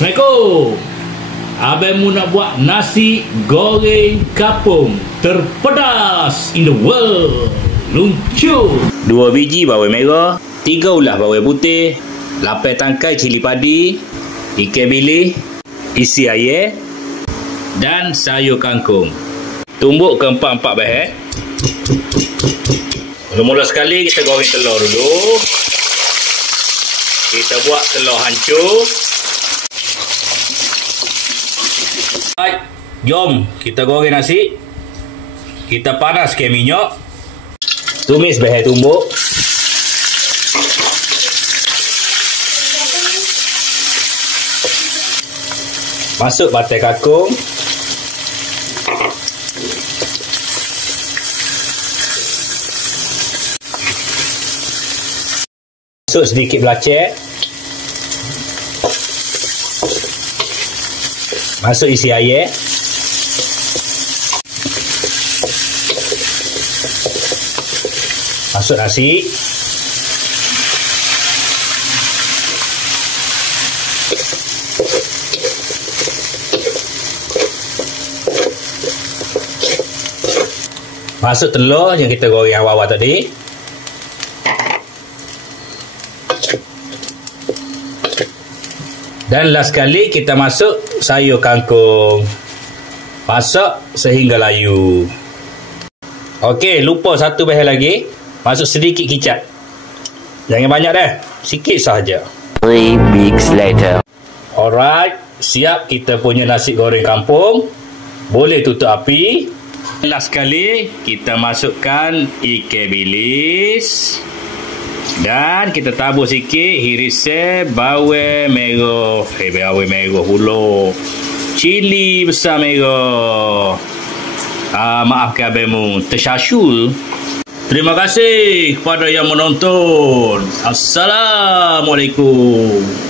Assalamualaikum. Abang mu nak buat nasi goreng kampung terpedas in the world. Luncur. 2 biji bawang merah, 3 ulas bawang putih, 8 tangkai cili padi, ikan bilis, isi air dan sayur kangkung. Tumbuk ke 4 bahan. Mula-mula sekali kita goreng telur dulu. Kita buat telur hancur. Baik, jom kita goreng nasi. Kita panaskan minyak. Tumis bahan tumbuk. Masuk batai kangkung. Masuk sedikit belacan. Masuk isi air. Masuk nasi. Masuk telur yang kita goreng awal-awal tadi. Dan last sekali kita masuk sayur kangkung. Masak sehingga layu. Okey, lupa satu bahan lagi. Masuk sedikit kicap. Jangan banyak dah. Sikit sahaja. 3 weeks later. Alright, siap kita punya nasi goreng kampung. Boleh tutup api. Last sekali kita masukkan ikan bilis. Dan kita tabur sikit hirisan bawang merah. Bawang merah pula. Cili besar merah. Maafkan abangmu, tersyasyul. Terima kasih kepada yang menonton. Assalamualaikum.